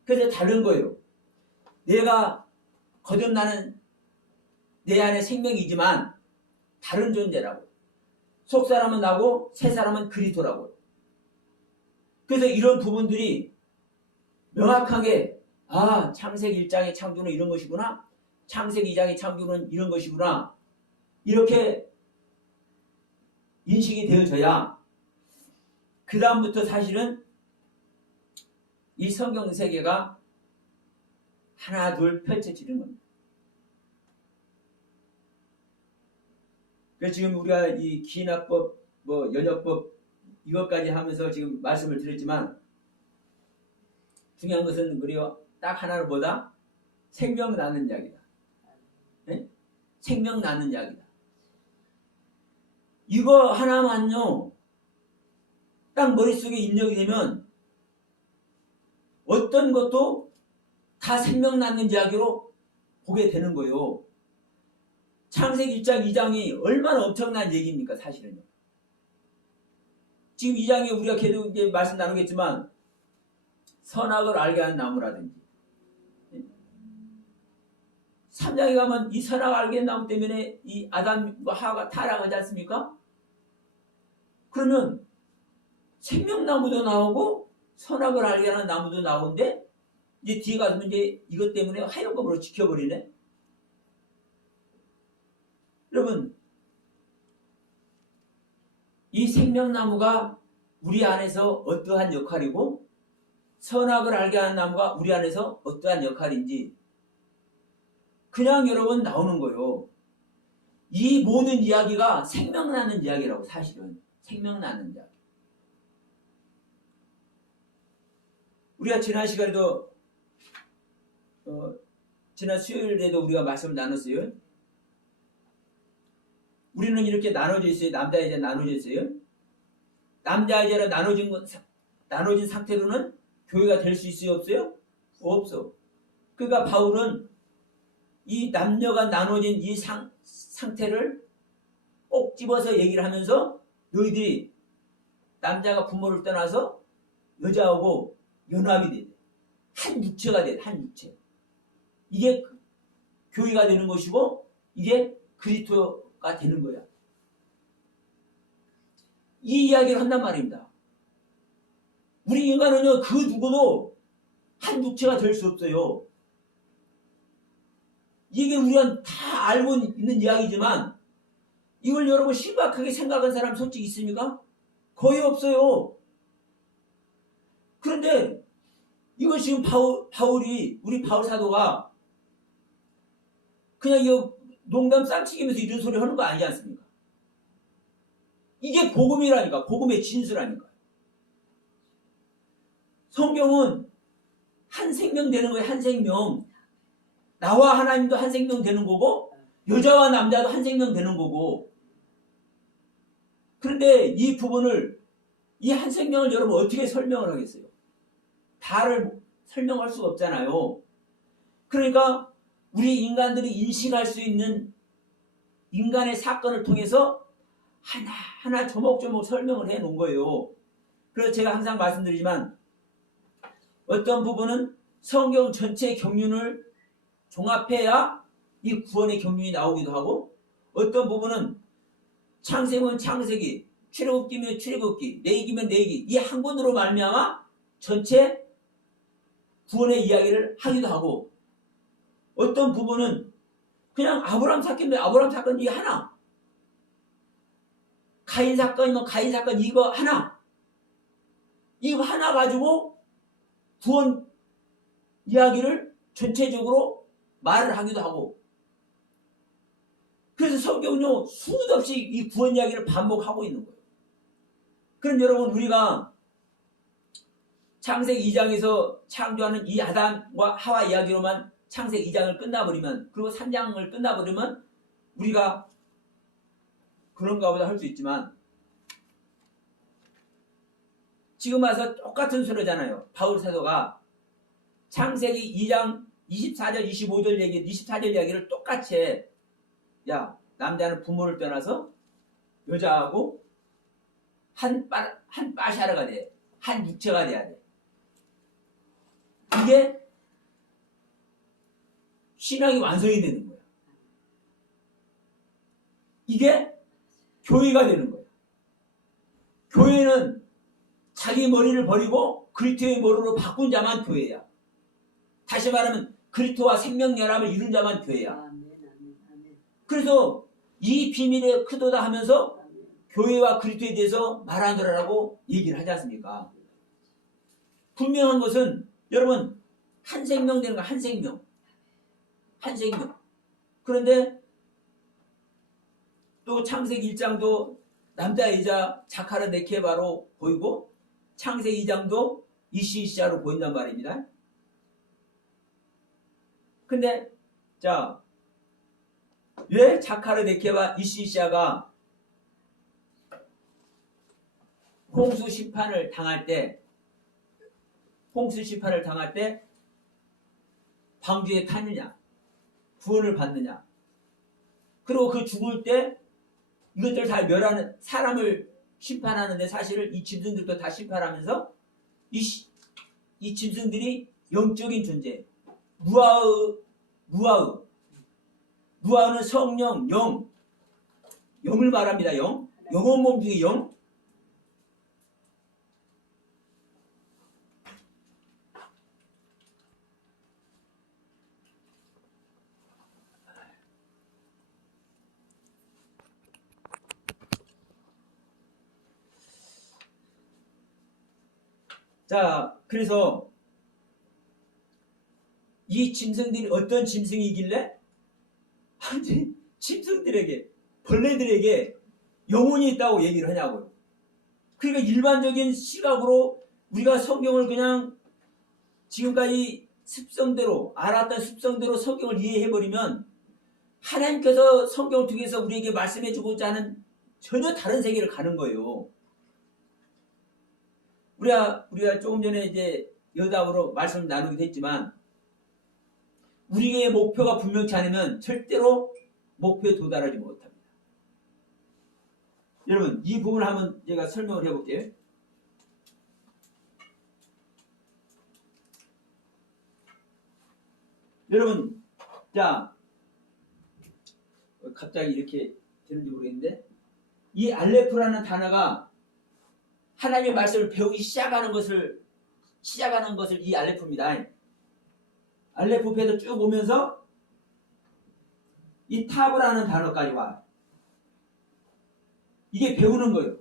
그래서 다른 거예요. 내가 거듭나는 내 안에 생명이지만 다른 존재라고. 속사람은 나고 새 사람은 그리스도라고. 그래서 이런 부분들이 명확하게 창세기 1장의 창조는 이런 것이구나. 창세기 2장의 창조는 이런 것이구나. 이렇게 인식이 되어져야 그 다음부터 사실은 이 성경 세계가 하나 둘 펼쳐지는 겁니다. 그래서 지금 우리가 이 기인학법, 연역법 이것까지 하면서 지금 말씀을 드렸지만 중요한 것은 우리가 딱 하나를 보다 생명 나는 약이다. 네? 생명 나는 약이다. 이거 하나만요 딱 머릿속에 입력이 되면 어떤 것도 다 생명 나는 이야기로 보게 되는 거예요. 창세기 1장 2장이 얼마나 엄청난 얘기입니까 사실은요. 지금 2장에 우리가 계속 이제 말씀 나누겠지만 선악을 알게 하는 나무라든지 3장에 가면 이 선악을 알게 하는 나무 때문에 이 아담과 하와가 타락하지 않습니까? 그러면 생명나무도 나오고 선악을 알게 하는 나무도 나오는데 이제 뒤에 가서 이제 이것 때문에 하얀검으로 지켜버리네. 여러분 이 생명나무가 우리 안에서 어떠한 역할이고 선악을 알게 하는 나무가 우리 안에서 어떠한 역할인지 그냥 여러분 나오는 거예요. 이 모든 이야기가 생명나는 이야기라고. 사실은 생명나는 이야기. 우리가 지난 시간에도 지난 수요일에도 우리가 말씀을 나눴어요. 우리는 이렇게 나눠져 있어요. 남자 여자 나눠져 있어요. 남자 여자로 나눠진 상태로는 교회가 될 수 있어요? 없어요? 없어. 그러니까 바울은 이 남녀가 나눠진 이 상태를 꼭 집어서 얘기를 하면서 너희들이 남자가 부모를 떠나서 여자하고 연합이 돼. 한 육체가 돼. 한 육체. 이게 교회가 되는 것이고 이게 그리스도가 되는 거야. 이 이야기를 한단 말입니다. 우리 인간은요 그 누구도 한 육체가 될 수 없어요. 이게 우리가 다 알고 있는 이야기지만 이걸 여러분 심각하게 생각한 사람 솔직히 있습니까? 거의 없어요. 그런데 이거 지금 바울이 우리 바울 사도가 그냥 이거 농담 쌍치기면서 이런 소리 하는 거 아니지 않습니까? 이게 복음이라니까. 복음의 진수라니까. 성경은 한 생명 되는 거예요. 한 생명. 나와 하나님도 한 생명 되는 거고 여자와 남자도 한 생명 되는 거고. 그런데 이 부분을 이 한 생명을 여러분 어떻게 설명을 하겠어요? 다를 설명할 수가 없잖아요. 그러니까 우리 인간들이 인식할 수 있는 인간의 사건을 통해서 하나하나 조목조목 설명을 해 놓은 거예요. 그래서 제가 항상 말씀드리지만 어떤 부분은 성경 전체의 경륜을 종합해야 이 구원의 경륜이 나오기도 하고 어떤 부분은 창세기면 창세기, 출애굽기면 출애굽기, 내기면 내기 이 한 권으로 말미암아 전체 구원의 이야기를 하기도 하고 어떤 부분은 그냥 아브라함 사건이면 아브라함 사건 이 하나 가인 사건이면 가인 사건 이거 하나 가지고 구원 이야기를 전체적으로 말을 하기도 하고 그래서 성경은요 수도 없이 이 구원 이야기를 반복하고 있는 거예요. 그럼 여러분 우리가 창세기 2장에서 창조하는 이 아담과 하와 이야기로만 창세기 2장을 끝나버리면 그리고 3장을 끝나버리면 우리가 그런가 보다 할 수 있지만 지금 와서 똑같은 소리잖아요. 바울 사도가 창세기 2장 24절 25절 얘기 24절 이야기를 똑같이 해. 야, 남자는 부모를 떠나서 여자하고 한 빠샤르가 돼. 한 육체가 돼야 돼. 이게 신앙이 완성이 되는 거야. 이게 교회가 되는 거야. 교회는 자기 머리를 버리고 그리스도의 머리로 바꾼 자만 교회야. 다시 말하면 그리스도와 생명연합을 이룬 자만 교회야. 아멘, 아멘, 아멘. 그래서 이 비밀의 크도다 하면서 아멘. 교회와 그리스도에 대해서 말하느라고 얘기를 하지 않습니까? 분명한 것은 여러분 한 생명 되는 거야. 한 생명. 한 생명. 그런데 또 창세기 1장도 남자 여자 자카르 네케바로 보이고 창세기 2장도 이시이시아로 보인단 말입니다. 근데 자, 왜 자카르 네케바 이시이시아가 홍수 심판을 당할 때 방주에 타느냐, 구원을 받느냐, 그리고 그 죽을 때 이것들을 다 멸하는, 사람을 심판하는데 사실을 이 짐승들도 다 심판하면서 이 짐승들이 영적인 존재, 무아흐는 성령, 영을 말합니다. 영혼 몸 중에 영. 자, 그래서 이 짐승들이 어떤 짐승이길래 짐승들에게, 벌레들에게 영혼이 있다고 얘기를 하냐고요. 그러니까 일반적인 시각으로 우리가 성경을 그냥 지금까지 습성대로, 알았던 습성대로 성경을 이해해버리면 하나님께서 성경을 통해서 우리에게 말씀해주고자 하는 전혀 다른 세계를 가는 거예요. 우리가 조금 전에 이제 여담으로 말씀을 나누기도 했지만 우리의 목표가 분명치 않으면 절대로 목표에 도달하지 못합니다. 여러분, 이 부분을 한번 제가 설명을 해볼게요. 여러분, 자, 갑자기 이렇게 되는지 모르겠는데 이 알레프라는 단어가 하나님의 말씀을 배우기 시작하는 것을 이 알레프입니다. 알레프 배도 쭉 오면서 이 타브라는 단어까지 와요. 이게 배우는 거예요.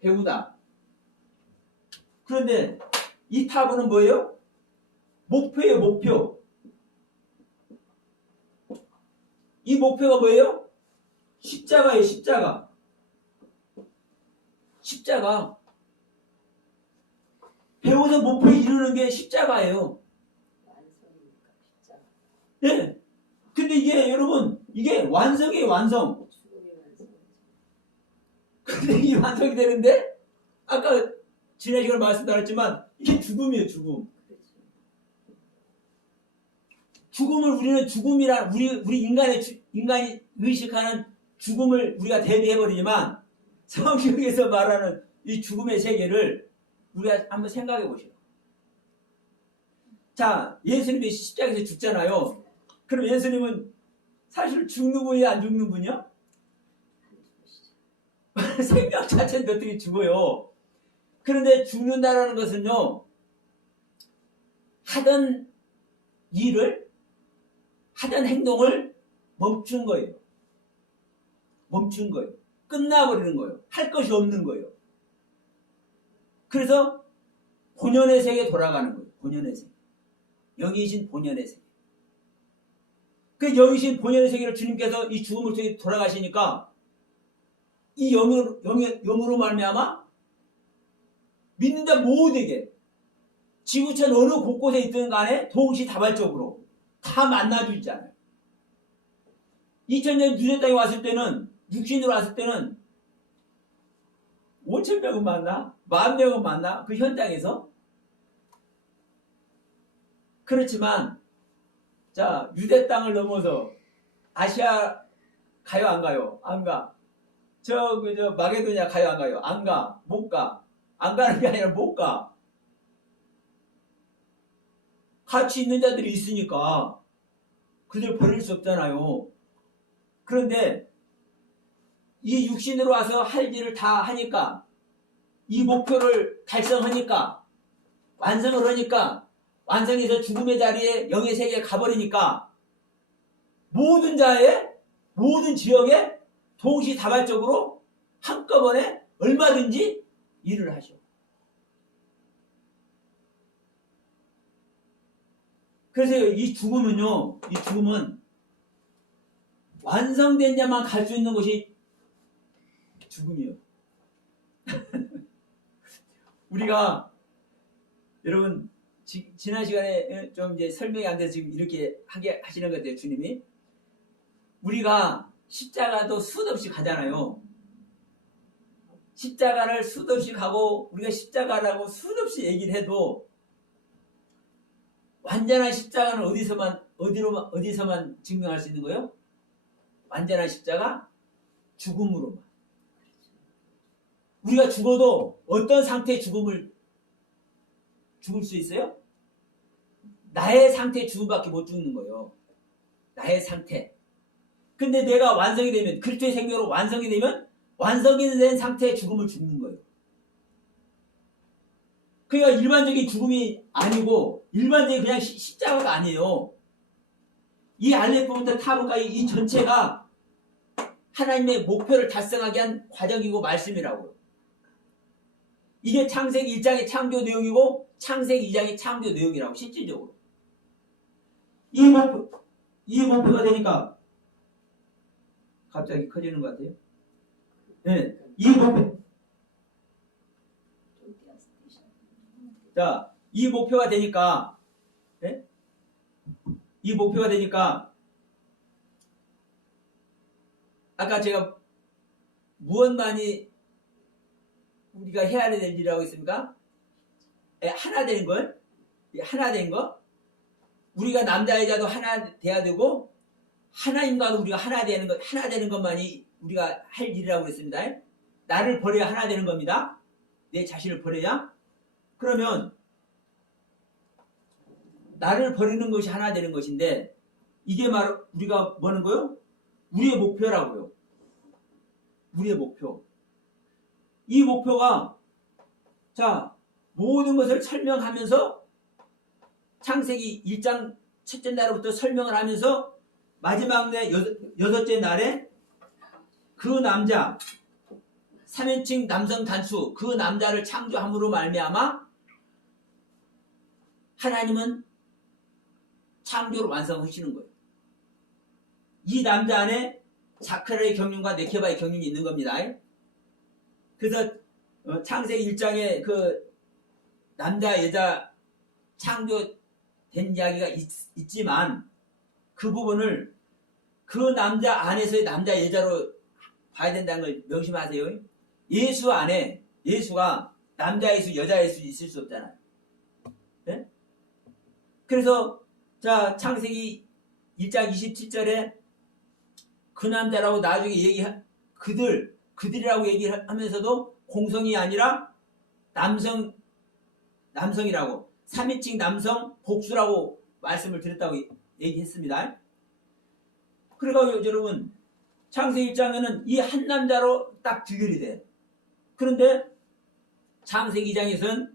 배우다. 그런데 이 타브는 뭐예요? 목표예요, 목표. 이 목표가 뭐예요? 십자가예요, 십자가. 십자가. 배워서 목표에 이루는 게 십자가예요. 완성이니까 십자가. 예. 근데 이게 여러분, 이게 완성이에요, 완성. 죽음이 완성이죠. 근데 이게 완성이 되는데 아까 지난 시간에 말씀드렸지만 이게 죽음이에요, 죽음. 그렇죠. 죽음을 우리는 죽음이란 우리 인간이 의식하는 죽음을 우리가 대비해버리지만 성경에서 말하는 이 죽음의 세계를 우리가 한번 생각해 보시오. 자, 예수님이 십자가에서 죽잖아요. 그럼 예수님은 사실 죽는 분이야, 안 죽는 분이야? 생명 자체는 어떻게 죽어요? 그런데 죽는다라는 것은요, 하던 일을, 하던 행동을 멈춘 거예요. 멈춘 거예요. 끝나버리는 거예요. 할 것이 없는 거예요. 그래서 본연의 세계에 돌아가는 거예요. 본연의 세계. 영이신 본연의 세계. 그 영이신 본연의 세계를 주님께서 이 죽음을 통해 돌아가시니까 이 영으로 말미암아 믿는 자 모두에게 지구촌 어느 곳곳에 있든 간에 동시다발적으로 다 만나주잖아요. 2000년 유대 땅에 왔을 때는, 육신으로 왔을 때는 5,000명은 맞나? 10,000명은 맞나? 그 현장에서? 그렇지만 자, 유대 땅을 넘어서 아시아 가요 안 가요? 안 가. 저 마게도냐 가요 안 가요? 안 가. 못 가. 안 가는 게 아니라 못 가. 같이 있는 자들이 있으니까 그들 버릴 수 없잖아요. 그런데 이 육신으로 와서 할 일을 다 하니까 이 목표를 달성하니까 완성을 하니까 완성해서 죽음의 자리에 영의 세계에 가버리니까 모든 자의 모든 지역에 동시다발적으로 한꺼번에 얼마든지 일을 하셔. 그래서 이 죽음은요, 이 죽음은 완성된 자만 갈 수 있는 것이 죽음이에요. 우리가 여러분 지난 시간에 좀 이제 설명이 안 돼서 지금 이렇게 하게 하시는 것 같아요, 주님이. 우리가 십자가도 수도 없이 가잖아요. 십자가를 수도 없이 가고 우리가 십자가라고 수도 없이 얘기를 해도 완전한 십자가는 어디서만 증명할 수 있는 거예요? 완전한 십자가? 죽음으로만. 우리가 죽어도 어떤 상태의 죽을 수 있어요? 나의 상태의 죽음밖에 못 죽는 거예요. 나의 상태. 근데 내가 완성이 되면, 그리스도의 생명으로 완성이 되면 완성이 된 상태의 죽음을 죽는 거예요. 그러니까 일반적인 죽음이 아니고 일반적인 그냥 십자가가 아니에요. 이 알레프부터 타브까지 이 전체가 하나님의 목표를 달성하게 한 과정이고 말씀이라고요. 이게 창세기 1장의 창조 내용이고 창세기 2장의 창조 내용이라고 실질적으로. 이 목표가 되니까 갑자기 커지는 것 같아요. 네, 이 목표. 자, 이 목표가 되니까, 네? 이 목표가 되니까, 아까 제가 무엇만이 우리가 해야 될 일이라고 했습니까? 하나 되는 걸, 하나 된 거, 우리가 남자 여자도 하나 돼야 되고 하나님과도 우리가 하나 되는 것만이 우리가 할 일이라고 했습니다. 나를 버려야 하나 되는 겁니다. 내 자신을 버려야. 그러면 나를 버리는 것이 하나 되는 것인데 이게 바로 우리가 뭐 하는 거요? 우리의 목표라고요. 우리의 목표. 이 목표가 자 모든 것을 설명하면서 창세기 1장 첫째 날부터 설명을 하면서 마지막 날 여섯째 날에 그 남자 3인칭 남성 단수 그 남자를 창조함으로 말미암아 하나님은 창조를 완성하시는 거예요. 이 남자 안에 자카르의 경륜과 네케바의 경륜이 있는 겁니다. 그래서 창세기 1장에 그 남자 여자 창조된 이야기가 있지만 그 부분을 그 남자 안에서의 남자 여자로 봐야 된다는 걸 명심하세요. 예수 안에 예수가 남자 예수 여자 예수 있을 수 없잖아요. 네? 그래서 자 창세기 1장 27절에 그 남자라고 나중에 그들이라고 얘기하면서도 공성이 아니라 남성이라고 3인칭 남성 복수라고 말씀을 드렸다고 얘기했습니다. 그러니까 여러분 창세기 1장에는 이 한 남자로 딱 귀결이 돼. 그런데 창세기 2장에서는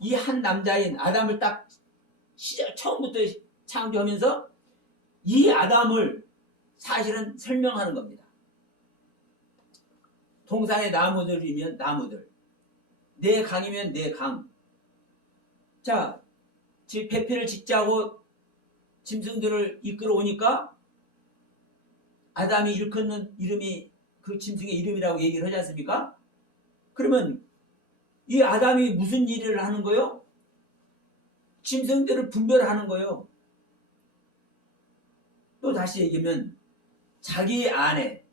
이 한 남자인 아담을 딱 처음부터 창조하면서 이 아담을 사실은 설명하는 겁니다. 동산의 나무들이면 나무들, 내 강이면 내 강. 자, 배필을 짓자고 짐승들을 이끌어 오니까 아담이 일컫는 이름이 그 짐승의 이름이라고 얘기를 하지 않습니까? 그러면 이 아담이 무슨 일을 하는 거요? 짐승들을 분별하는 거요. 또 다시 얘기하면 자기 안에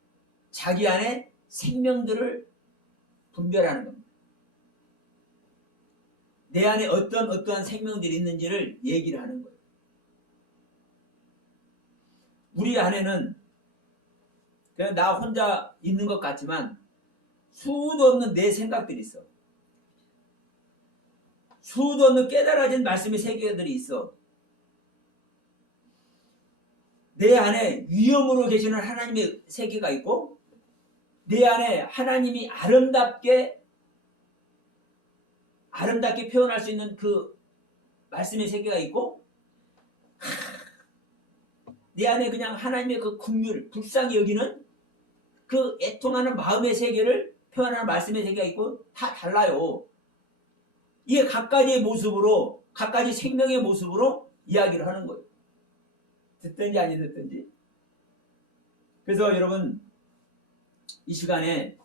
생명들을 분별하는 겁니다. 내 안에 어떠한 생명들이 있는지를 얘기를 하는 거예요. 우리 안에는 그냥 나 혼자 있는 것 같지만 수도 없는 내 생각들이 있어. 수도 없는 깨달아진 말씀의 세계들이 있어. 내 안에 위엄으로 계시는 하나님의 세계가 있고 내 안에 하나님이 아름답게 표현할 수 있는 그 말씀의 세계가 있고 내 안에 그냥 하나님의 그 긍휼, 불쌍히 여기는 그 애통하는 마음의 세계를 표현하는 말씀의 세계가 있고 다 달라요. 이게 각가지의 모습으로 각가지 생명의 모습으로 이야기를 하는 거예요. 듣든지 아니 듣든지. 그래서 여러분 이 시간에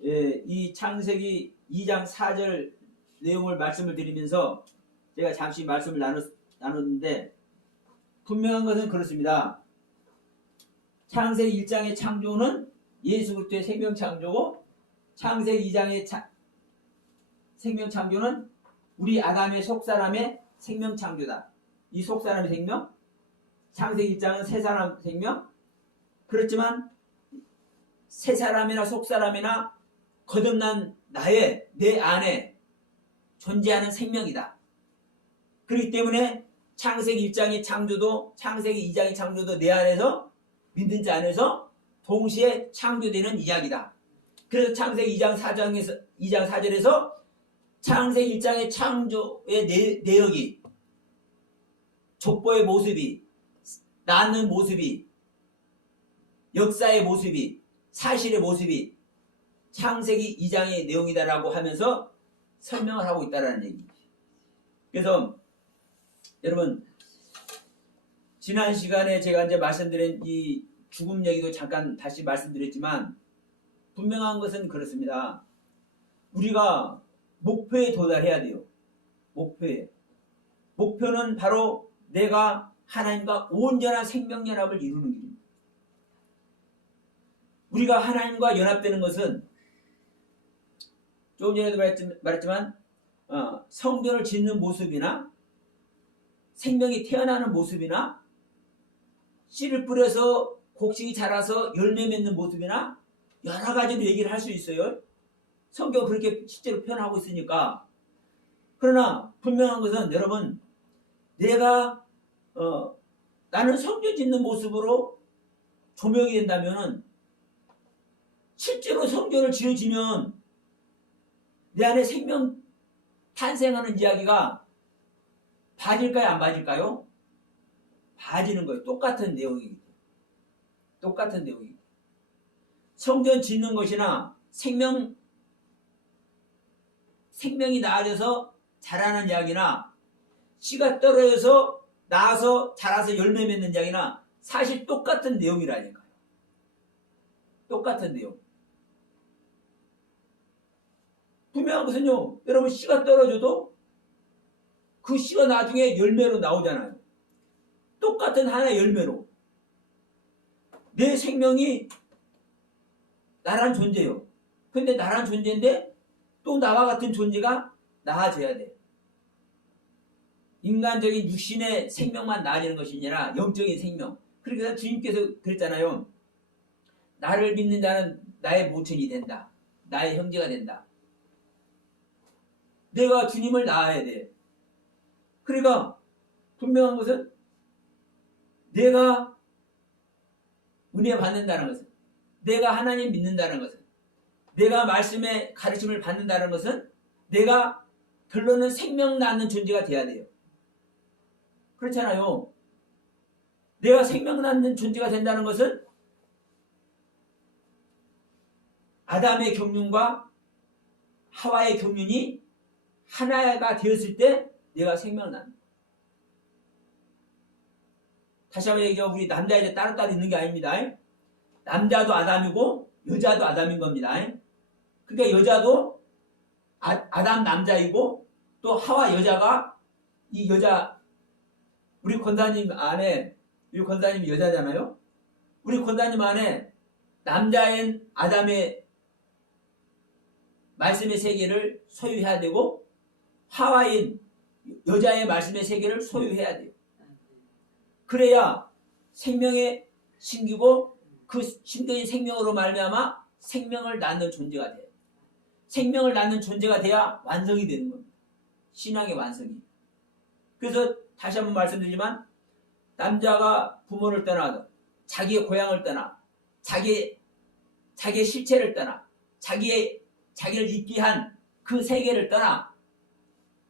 이 창세기 2장 4절 내용을 말씀을 드리면서 제가 잠시 말씀을 나눴는데 분명한 것은 그렇습니다. 창세기 1장의 창조는 예수 그리스도의 생명 창조고 창세기 2장의 생명 창조는 우리 아담의 속사람의 생명 창조다. 이 속사람의 생명, 창세기 1장은 새 사람 생명. 그렇지만 새 사람이나 속사람이나 거듭난 내 안에 존재하는 생명이다. 그렇기 때문에 창세기 1장의 창조도 창세기 2장의 창조도 내 안에서 믿는 자 안에서 동시에 창조되는 이야기다. 그래서 창세기 2장 4절에서 창세기 1장의 창조의 내역이 족보의 모습이 낳는 모습이 역사의 모습이 사실의 모습이 창세기 2장의 내용이다라고 하면서 설명을 하고 있다는 얘기입니다. 그래서 여러분 지난 시간에 제가 이제 말씀드린 이 죽음 얘기도 잠깐 다시 말씀드렸지만 분명한 것은 그렇습니다. 우리가 목표에 도달해야 돼요. 목표는 바로 내가 하나님과 온전한 생명연합을 이루는 길입니다. 우리가 하나님과 연합되는 것은 조금 전에도 말했지만 성전을 짓는 모습이나 생명이 태어나는 모습이나 씨를 뿌려서 곡식이 자라서 열매 맺는 모습이나 여러 가지로 얘기를 할 수 있어요. 성경은 그렇게 실제로 표현하고 있으니까. 그러나 분명한 것은 여러분 나는 성전 짓는 모습으로 조명이 된다면은 실제로 성전을 지어지면 내 안에 생명 탄생하는 이야기가 봐질까요? 안 봐질까요? 봐지는 거예요. 똑같은 내용이기 때문에. 성전 짓는 것이나 생명이 나아져서 자라는 이야기나 씨가 떨어져서 나아서 자라서 열매 맺는 이야기나 사실 똑같은 내용이라니까요. 똑같은 내용. 분명한 것은요, 여러분 씨가 떨어져도 그 씨가 나중에 열매로 나오잖아요. 똑같은 하나의 열매로. 내 생명이 나란 존재예요. 근데 나란 존재인데 또 나와 같은 존재가 나아져야 돼. 인간적인 육신의 생명만 나아지는 것이 아니라 영적인 생명. 그래서 주님께서 그랬잖아요. 나를 믿는 자는 나의 모친이 된다. 나의 형제가 된다. 내가 주님을 낳아야 돼. 그러니까 분명한 것은 내가 은혜 받는다는 것은, 내가 하나님 믿는다는 것은, 내가 말씀의 가르침을 받는다는 것은 내가 결론은 생명 낳는 존재가 돼야 돼요. 그렇잖아요. 내가 생명 낳는 존재가 된다는 것은 아담의 경륜과 하와의 경륜이 하나가 되었을 때 내가 생명 낳는. 다시 한번 얘기하면 우리 남자 여자 따로따로 있는 게 아닙니다. 남자도 아담이고 여자도 아담인 겁니다. 그러니까 여자도 아담 남자이고 또 하와 여자가 이 여자 우리 권사님 안에 우리 권사님이 여자잖아요. 우리 권사님 안에 남자인 아담의 말씀의 세계를 소유해야 되고 하와인 여자의 말씀의 세계를 소유해야 돼요. 그래야 생명의 신기고 그 신적인 생명으로 말미암아 생명을 낳는 존재가 돼요. 생명을 낳는 존재가 돼야 완성이 되는 겁니다. 신앙의 완성이. 그래서 다시 한번 말씀드리지만 남자가 부모를 떠나서 자기의 고향을 떠나 자기의 실체를 떠나 자기를 있게 한 그 세계를 떠나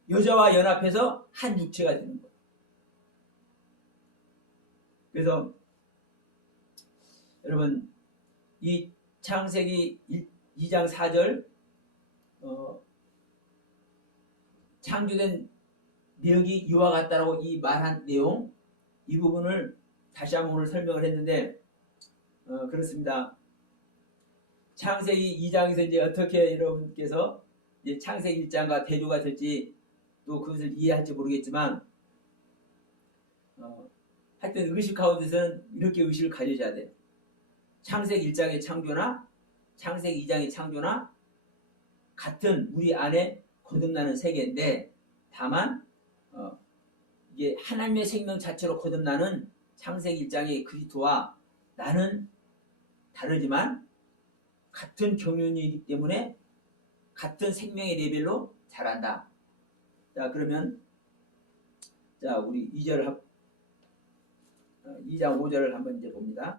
여자와 연합해서 한 육체가 되는 거예요. 그래서 여러분 이 창세기 2장 4절 창조된 내역이 이와 같다라고 이 말한 내용 이 부분을 다시 한번 오늘 설명을 했는데 그렇습니다. 창세기 2장에서 이제 어떻게 여러분께서 이제 창세기 1장과 대조가 될지 또 그것을 이해할지 모르겠지만 하여튼 의식 가운데서는 이렇게 의식을 가지셔야 돼요. 창세기 1장의 창조나 창세기 2장의 창조나 같은 우리 안에 거듭나는 세계인데 다만 이게 하나님의 생명 자체로 거듭나는 창세기 1장의 그리스도와 나는 다르지만 같은 경륜이기 때문에 같은 생명의 레벨로 자란다. 자 그러면 자 우리 2장 5절을 한번 이제 봅니다.